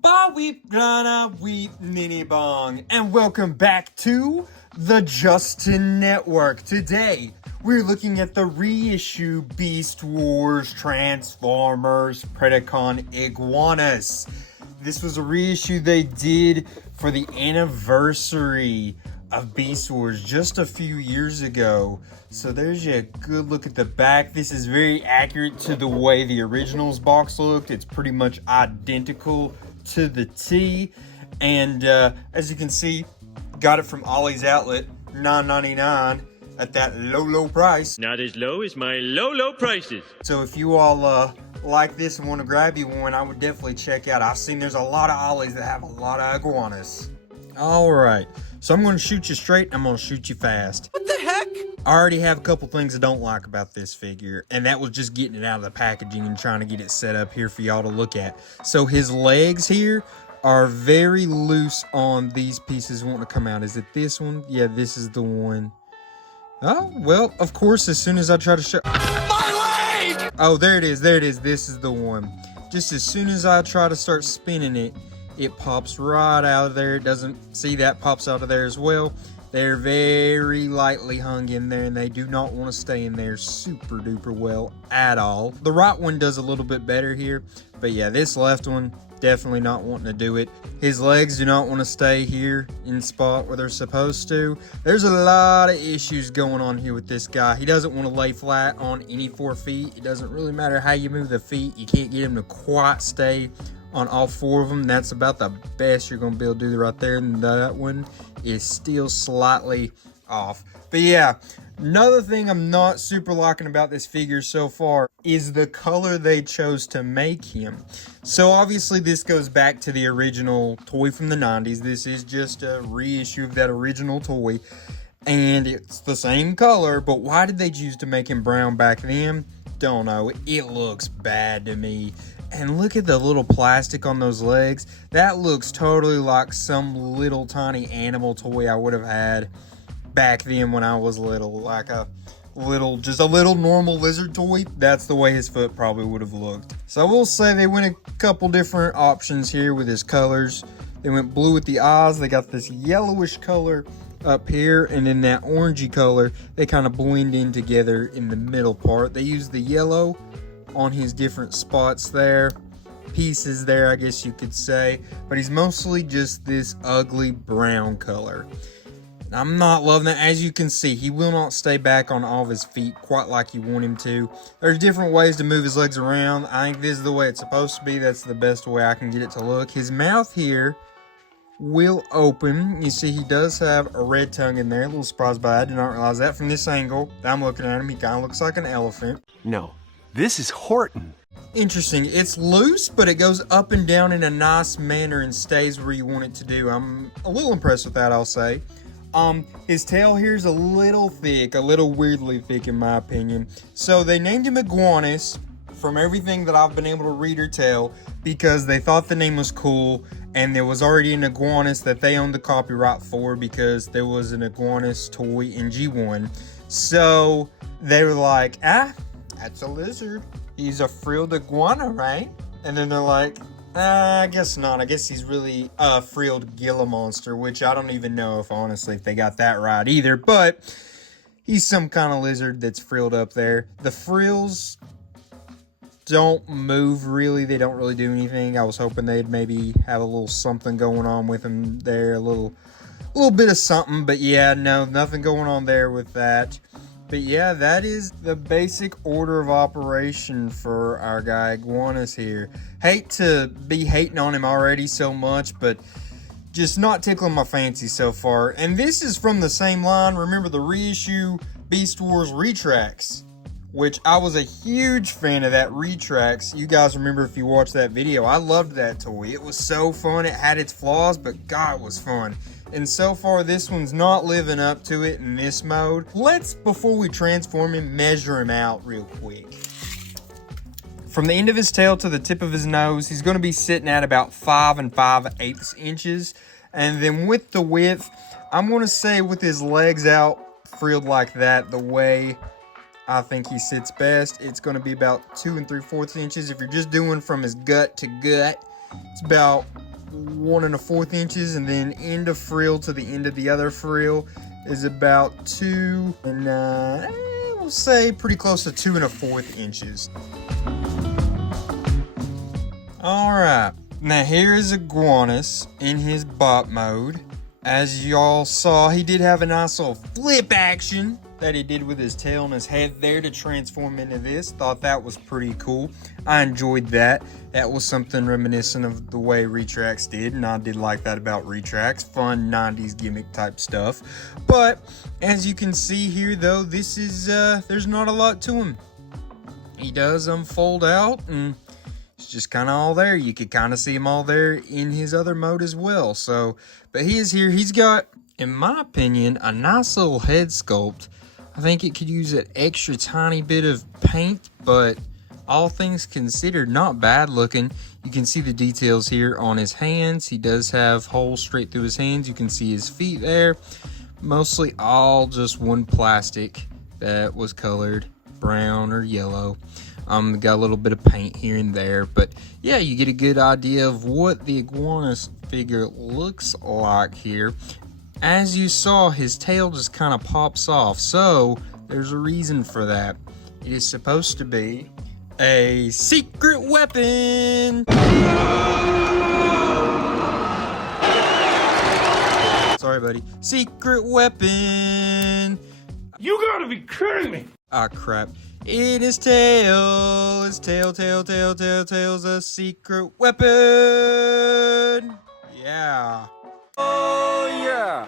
Bawi Grana Wheat Mini Bong, and welcome back to the Justin Network. Today, we're looking at the reissue Beast Wars Transformers Predacon Iguanus. This was a reissue they did for the anniversary of Beast Wars just a few years ago. So there's a good look at the back. This is very accurate to the way the originals box looked. It's pretty much identical to the T. And as you can see, got it from Ollie's Outlet, $9.99 at that low price. Not as low as my low prices. So if you all like this and want to grab you one, I would definitely check out. I've seen there's a lot of Ollies that have a lot of iguanas. All right, so I'm going to shoot you straight. I'm going to shoot you fast. What the heck? I already have a couple things I don't like about this figure, and that was just getting it out of the packaging and trying to get it set up here for y'all to look at. So his legs here are very loose on these pieces wanting to come out. Is it this one? Yeah, this is the one. Oh, well, of course, as soon as I try to show... My leg! Oh, there it is. This is the one. Just as soon as I try to start spinning it, it pops right out of there. It doesn't... See, that pops out of there as well. They're very lightly hung in there, and they do not want to stay in there super duper well at all. The right one does a little bit better here, but yeah, this left one, definitely not wanting to do it. His legs do not want to stay here in the spot where they're supposed to. There's a lot of issues going on here with this guy. He doesn't want to lay flat on any 4 feet. It doesn't really matter how you move the feet. You can't get him to quite stay on all 4 of them. That's about the best you're going to be able to do right there. And that one is still slightly off. But yeah, another thing I'm not super liking about this figure so far is the color they chose to make him. So obviously this goes back to the original toy from the 90s. This is just a reissue of that original toy, and it's the same color. But why did they choose to make him brown back then? Don't know. It looks bad to me. And look at the little plastic on those legs. That looks totally like some little tiny animal toy I would have had back then when I was little. Like just a little normal lizard toy. That's the way his foot probably would have looked. So I will say they went a couple different options here with his colors. They went blue with the eyes. They got this yellowish color up here, and then that orangey color. They kind of blend in together in the middle part. They used the yellow on his different spots there, pieces there, I guess you could say, but he's mostly just this ugly brown color. And I'm not loving that. As you can see, he will not stay back on all of his feet quite like you want him to. There's different ways to move his legs around. I think this is the way it's supposed to be. That's the best way I can get it to look. His mouth here will open. You see he does have a red tongue in there. A little surprised by that. I did not realize that from this angle. I'm looking at him. He kind of looks like an elephant. No, this is Horton. Interesting. It's loose, but it goes up and down in a nice manner and stays where you want it to do. I'm a little impressed with that, I'll say. His tail here is a little thick, a little weirdly thick in my opinion. So they named him Iguanus, from everything that I've been able to read or tell, because they thought the name was cool, and there was already an Iguanus that they owned the copyright for because there was an Iguanus toy in G1. So they were like, that's a lizard. He's a frilled iguana, right? And then they're like, I guess not. I guess he's really a frilled Gila monster, which I don't even know if they got that right either. But he's some kind of lizard that's frilled up there. The frills don't move really. They don't really do anything. I was hoping they'd maybe have a little something going on with them there. A little bit of something. But yeah, no, nothing going on there with that. But yeah, that is the basic order of operation for our guy Iguanus here. Hate to be hating on him already so much, but just not tickling my fancy so far. And this is from the same line. Remember the reissue Beast Wars Retracts, which I was a huge fan of that Retracts. You guys remember if you watched that video. I loved that toy. It was so fun. It had its flaws, but God, it was fun. And so far, this one's not living up to it in this mode. Let's, before we transform him, measure him out real quick. From the end of his tail to the tip of his nose, he's going to be sitting at about 5 5/8 inches. And then with the width, I'm going to say with his legs out, frilled like that, the way I think he sits best, it's going to be about 2 3/4 inches. If you're just doing from his gut to gut, it's about 1 1/4 inches, and then end of frill to the end of the other frill is about 2 and we'll say pretty close to 2 1/4 inches. All right, now here is Iguanus in his bop mode. As y'all saw, he did have a nice little flip action that he did with his tail and his head there to transform into this. Thought that was pretty cool. I enjoyed that. That was something reminiscent of the way Retrax did, and I did like that about Retrax. Fun 90s gimmick type stuff. But as you can see here though, this is there's not a lot to him. He does unfold out and it's just kind of all there. You could kind of see him all there in his other mode as well. So, but he is here. He's got, in my opinion, a nice little head sculpt. I think it could use an extra tiny bit of paint, but all things considered, not bad looking. You can see the details here on his hands. He does have holes straight through his hands. You can see his feet there. Mostly all just one plastic that was colored brown or yellow. Got a little bit of paint here and there, but yeah, you get a good idea of what the Iguanus figure looks like here. As you saw, his tail just kind of pops off, so there's a reason for that. It is supposed to be a secret weapon. Sorry, buddy. Secret weapon. You gotta be kidding me! Ah, crap. In his tail, tail's a secret weapon. Yeah. Oh, yeah!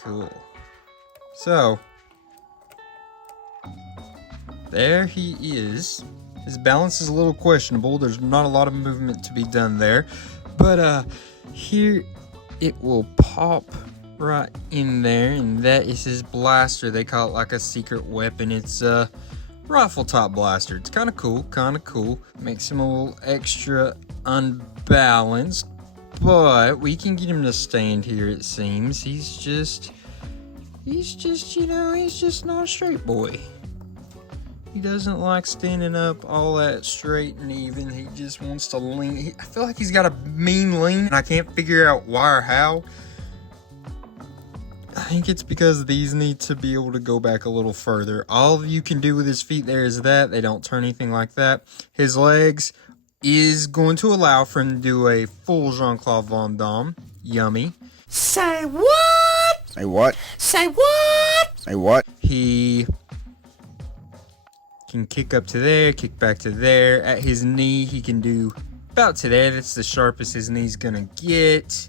Cool. So, there he is. His balance is a little questionable. There's not a lot of movement to be done there. But here it will pop right in there, and that is his blaster. They call it like a secret weapon. It's a rifle top blaster. It's kind of cool. Makes him a little extra unbalanced, but we can get him to stand here. It seems he's just you know, he's just not a straight boy. He doesn't like standing up all that straight and even. He just wants to lean. I feel like he's got a mean lean, and I can't figure out why or how. I think it's because these need to be able to go back a little further. All you can do with his feet there is that. They don't turn anything like that. His legs is going to allow for him to do a full Jean-Claude Van Damme. Yummy. Say what? Say what? Say what? Say what? He can kick up to there, kick back to there. At his knee, he can do about to there. That's the sharpest his knee's gonna get.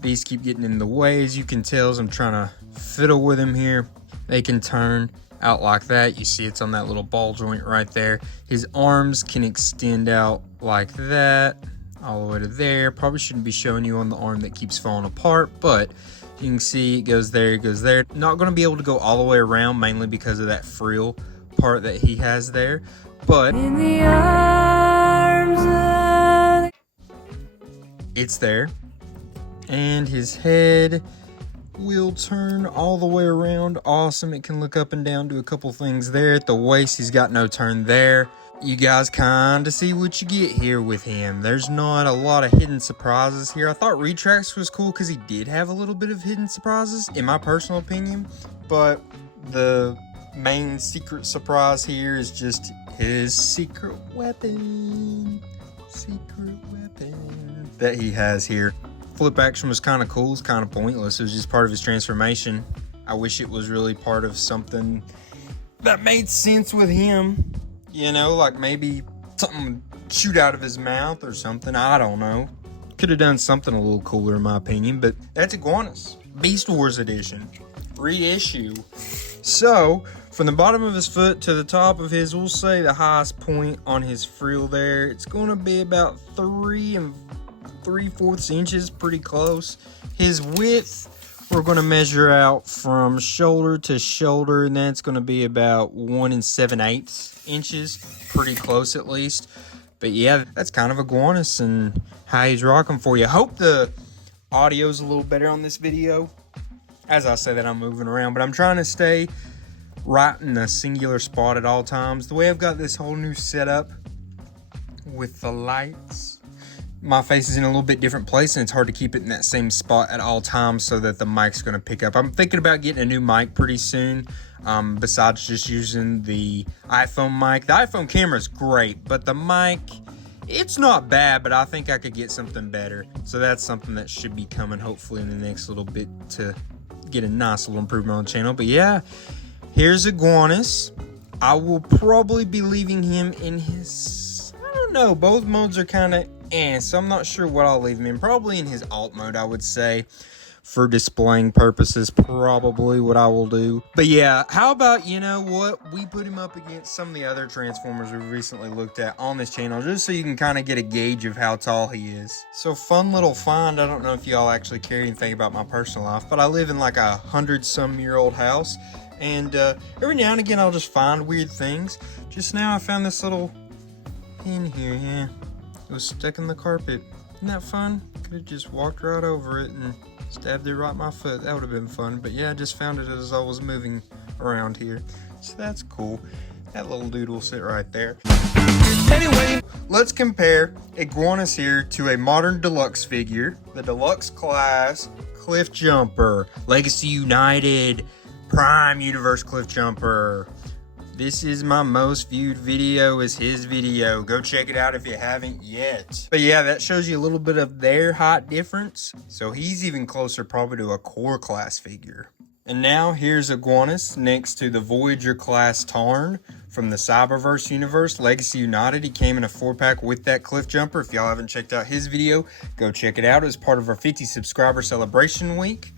These keep getting in the way, as you can tell, as I'm trying to fiddle with him here. They can turn out like that. You see it's on that little ball joint right there. His arms can extend out like that, all the way to there. Probably shouldn't be showing you on the arm that keeps falling apart, but you can see it goes there, it goes there. Not going to be able to go all the way around, mainly because of that frill part that he has there, but in the arms it's there. And his head will turn all the way around. Awesome. It can look up and down, do a couple things there. At the waist, he's got no turn there. You guys kind of see what you get here with him. There's not a lot of hidden surprises here. I thought Retrax was cool because he did have a little bit of hidden surprises, in my personal opinion. But the main secret surprise here is just his secret weapon. Secret weapon that he has here. Flip action was kind of cool. It's kind of pointless. It was just part of his transformation. I wish it was really part of something that made sense with him. You know, like maybe something shoot out of his mouth or something. I don't know. Could have done something a little cooler in my opinion, but that's Iguanus. Beast Wars Edition. Reissue. So, from the bottom of his foot to the top of his, we'll say the highest point on his frill there, it's going to be about 3 3/4 inches, pretty close. His width, we're going to measure out from shoulder to shoulder, and that's going to be about 1 7/8 inches, pretty close at least. But yeah, that's kind of Iguanus and how he's rocking for you. I hope the audio's a little better on this video. As I say that, I'm moving around, but I'm trying to stay right in a singular spot at all times. The way I've got this whole new setup with the lights. My face is in a little bit different place, and it's hard to keep it in that same spot at all times so that the mic's going to pick up. I'm thinking about getting a new mic pretty soon, besides just using the iPhone mic. The iPhone camera is great, but the mic, it's not bad, but I think I could get something better. So that's something that should be coming hopefully in the next little bit to get a nice little improvement on the channel. But yeah, here's Iguanus. I will probably be leaving him in his, I don't know, both modes are kind of so I'm not sure what I'll leave him in. Probably in his alt mode, I would say, for displaying purposes, probably what I will do. But yeah, how about, you know what, we put him up against some of the other Transformers we've recently looked at on this channel, just so you can kind of get a gauge of how tall he is. So fun little find. I don't know if y'all actually care anything about my personal life, but I live in like 100-some-year-old house, and every now and again I'll just find weird things. Just now I found this little pin here, yeah. It was stuck in the carpet. Isn't that fun? Could have just walked right over it and stabbed it right in my foot. That would have been fun. But yeah, I just found it as I was moving around here. So that's cool. That little dude will sit right there. Anyway, let's compare Iguanus here to a modern deluxe figure. The deluxe class Cliff Jumper. Legacy United Prime Universe Cliff Jumper. This is my most viewed video, is his video. Go check it out if you haven't yet. But yeah, that shows you a little bit of their height difference. So he's even closer probably to a core class figure. And now here's Iguanus next to the Voyager class Tarn from the Cyberverse universe, Legacy United. He came in a 4-pack with that Cliff Jumper. If y'all haven't checked out his video, go check it out. It was part of our 50 subscriber celebration week.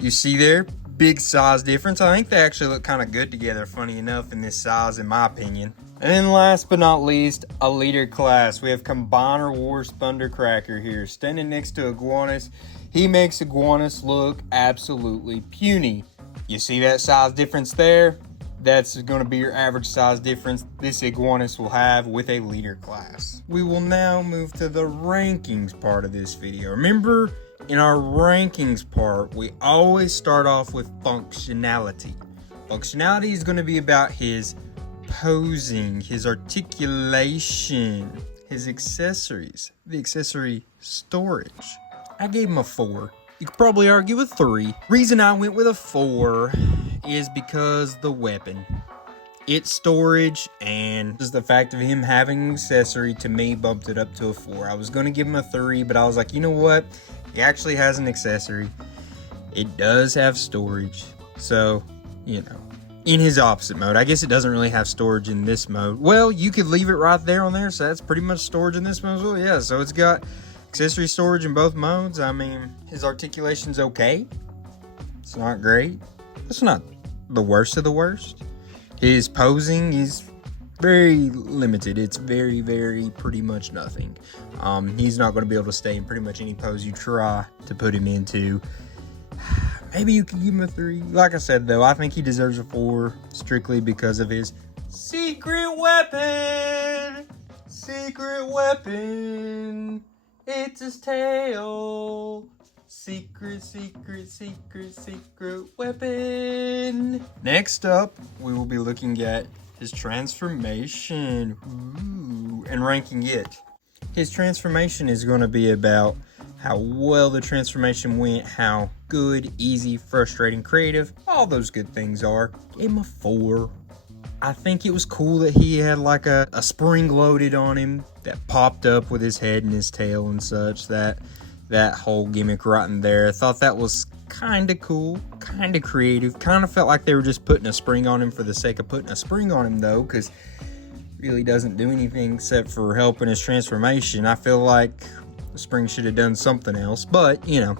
You see there, big size difference. I think they actually look kind of good together, funny enough, in this size, in my opinion. And then last but not least, a leader class. We have Combiner Wars Thundercracker here, standing next to Iguanus. He makes Iguanus look absolutely puny. You see that size difference there? That's going to be your average size difference this Iguanus will have with a leader class. We will now move to the rankings part of this video. Remember, in our rankings part, we always start off with functionality. Functionality is going to be about his posing, his articulation, his accessories, the accessory storage. I gave him a 4. You could probably argue with 3. Reason I went with a 4 is because the weapon. Its storage and just the fact of him having an accessory, to me, bumped it up to a 4. I was going to give him a 3, but I was like, you know what? He actually has an accessory. It does have storage. So, you know, in his opposite mode. I guess it doesn't really have storage in this mode. Well, you could leave it right there on there. So that's pretty much storage in this mode as well. Yeah, so it's got accessory storage in both modes. I mean, his articulation's okay. It's not great. It's not the worst of the worst. His posing is very limited. It's very, very pretty much nothing. He's not going to be able to stay in pretty much any pose you try to put him into. Maybe you could give him a 3. Like I said, though, I think he deserves a 4 strictly because of his secret weapon. Secret weapon. It's his tail. Secret, secret, secret, secret weapon. Next up, we will be looking at his transformation. Ooh, and ranking it. His transformation is going to be about how well the transformation went, how good, easy, frustrating, creative, all those good things are. Gave him a 4. I think it was cool that he had like a spring loaded on him that popped up with his head and his tail and such. That whole gimmick right in there. I thought that was kind of cool, kind of creative. Kind of felt like they were just putting a spring on him for the sake of putting a spring on him, though, because really doesn't do anything except for helping his transformation. I feel like the spring should have done something else, but, you know,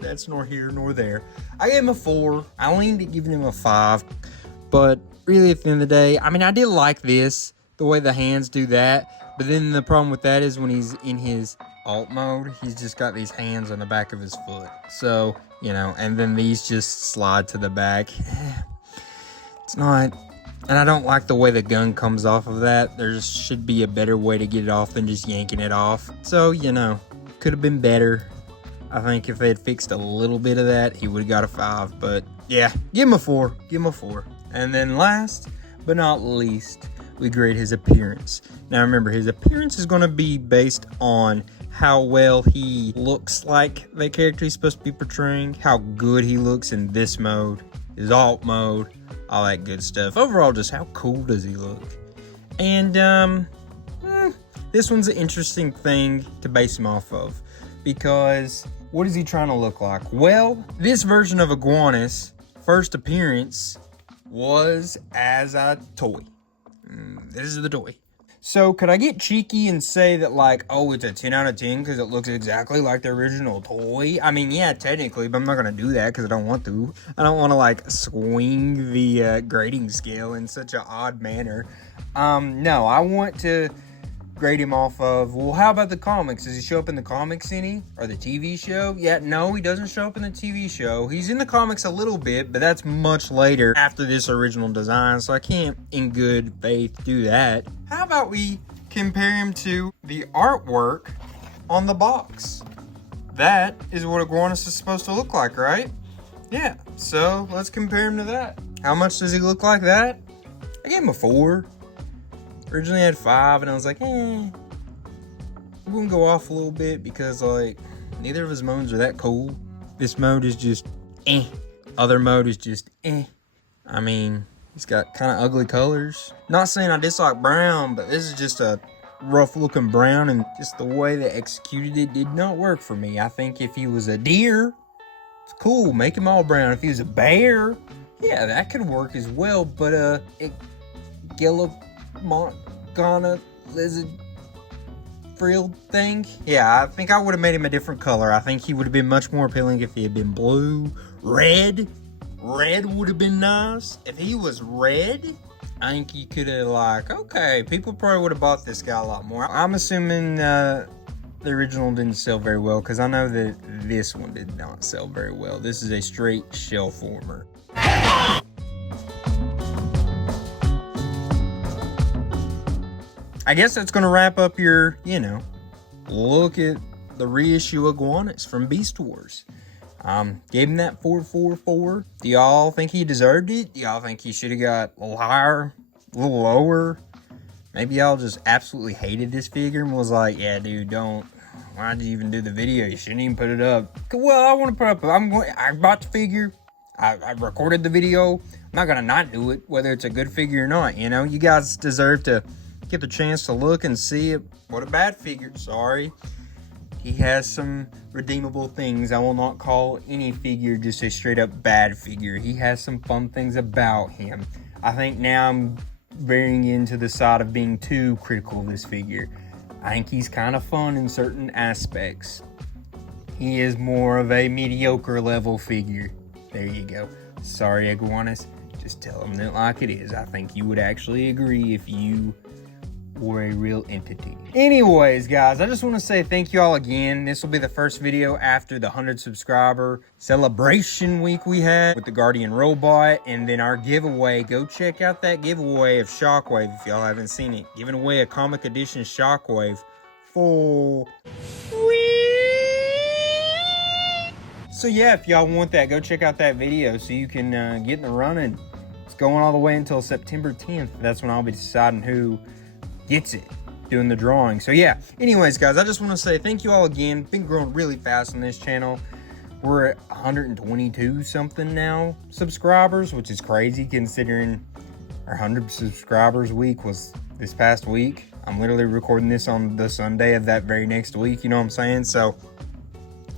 that's nor here nor there. I gave him a 4. I leaned at giving him a 5, but really at the end of the day, I mean, I did like this, the way the hands do that, but then the problem with that is when he's in his alt mode, he's just got these hands on the back of his foot. So, you know, and then these just slide to the back. It's not, and I don't like the way the gun comes off of that. There should be a better way to get it off than just yanking it off. So, you know, could have been better. I think if they had fixed a little bit of that, he would have got a 5. But yeah, give him a 4. Give him a 4. And then last but not least, we grade his appearance. Now remember, his appearance is going to be based on how well he looks like the character he's supposed to be portraying, how good he looks in this mode, his alt mode, all that good stuff. Overall, just how cool does he look? And this one's an interesting thing to base him off of, because what is he trying to look like? Well, this version of Iguanus first appearance was as a toy. This is the toy. So could I get cheeky and say that, like, oh, it's a 10 out of 10 because it looks exactly like the original toy? I mean, yeah, technically, but I'm not going to do that because I don't want to. I don't want to, like, swing the grading scale in such an odd manner. No, I want to grade him off of, well, how about the comics? Does he show up in the comics any? Or the TV show? Yeah, no, he doesn't show up in the TV show. He's in the comics a little bit, but that's much later after this original design, so I can't in good faith do that. How about we compare him to the artwork on the box? That is what Iguanus is supposed to look like, right? Yeah, so let's compare him to that. How much does he look like that? I gave him a 4. Originally I had 5, and I was like, I'm gonna go off a little bit because, like, neither of his modes are that cool. This mode is just Other mode is just I mean, he's got kind of ugly colors. Not saying I dislike brown, but this is just a rough looking brown, and just the way they executed it did not work for me. I think if he was a deer, it's cool, make him all brown. If he was a bear, yeah, that could work as well, but Ghana lizard frill thing, yeah, I think I would have made him a different color. I think he would have been much more appealing if he had been blue. Red would have been nice. If he was red, I think you could have, like, okay, people probably would have bought this guy a lot more. I'm assuming the original didn't sell very well, because I know that this one did not sell very well. This is a straight shell former. I guess that's going to wrap up your, look at the reissue Iguanus from Beast Wars. Gave him that 444. Do y'all think he deserved it? Do y'all think he should have got a little higher, a little lower? Maybe y'all just absolutely hated this figure and was like, yeah, dude, why'd you even do the video? You shouldn't even put it up. Well, I want to put up, I bought the figure. I recorded the video. I'm not going to not do it, whether it's a good figure or not. You guys deserve to get the chance to look and see it. What a bad figure. Sorry. He has some redeemable things. I will not call any figure just a straight up bad figure. He has some fun things about him. I think now I'm veering into the side of being too critical of this figure. I think he's kind of fun in certain aspects. He is more of a mediocre level figure. There you go. Sorry, Iguanus. Just tell him that like it is. I think you would actually agree if you were a real entity. Anyways, guys, I just want to say thank you all again. This will be the first video after the 100 subscriber celebration week we had with the Guardian robot, and then our giveaway. Go check out that giveaway of Shockwave if y'all haven't seen it. Giving away a comic edition Shockwave for free. So yeah, if y'all want that, go check out that video so you can get in the running. It's going all the way until September 10th. That's when I'll be deciding who gets it, doing the drawing. So yeah, anyways, guys, I just want to say thank you all again. Been growing really fast on this channel. We're at 122 something now subscribers, which is crazy considering our 100 subscribers week was this past week. I'm literally recording this on the Sunday of that very next week, you know what I'm saying? So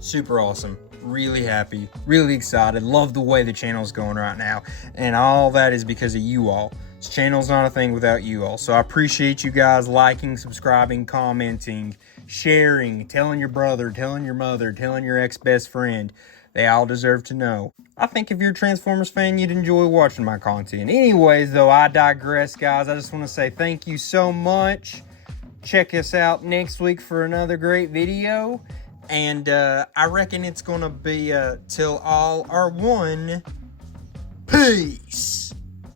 super awesome. Really happy, really excited. Love the way the channel's going right now, and all that is because of you all. This channel's not a thing without you all. So I appreciate you guys liking, subscribing, commenting, sharing, telling your brother, telling your mother, telling your ex-best friend. They all deserve to know. I think if you're a Transformers fan, you'd enjoy watching my content. Anyways, though, I digress, guys. I just want to say thank you so much. Check us out next week for another great video. And I reckon it's going to be till all are one. Peace.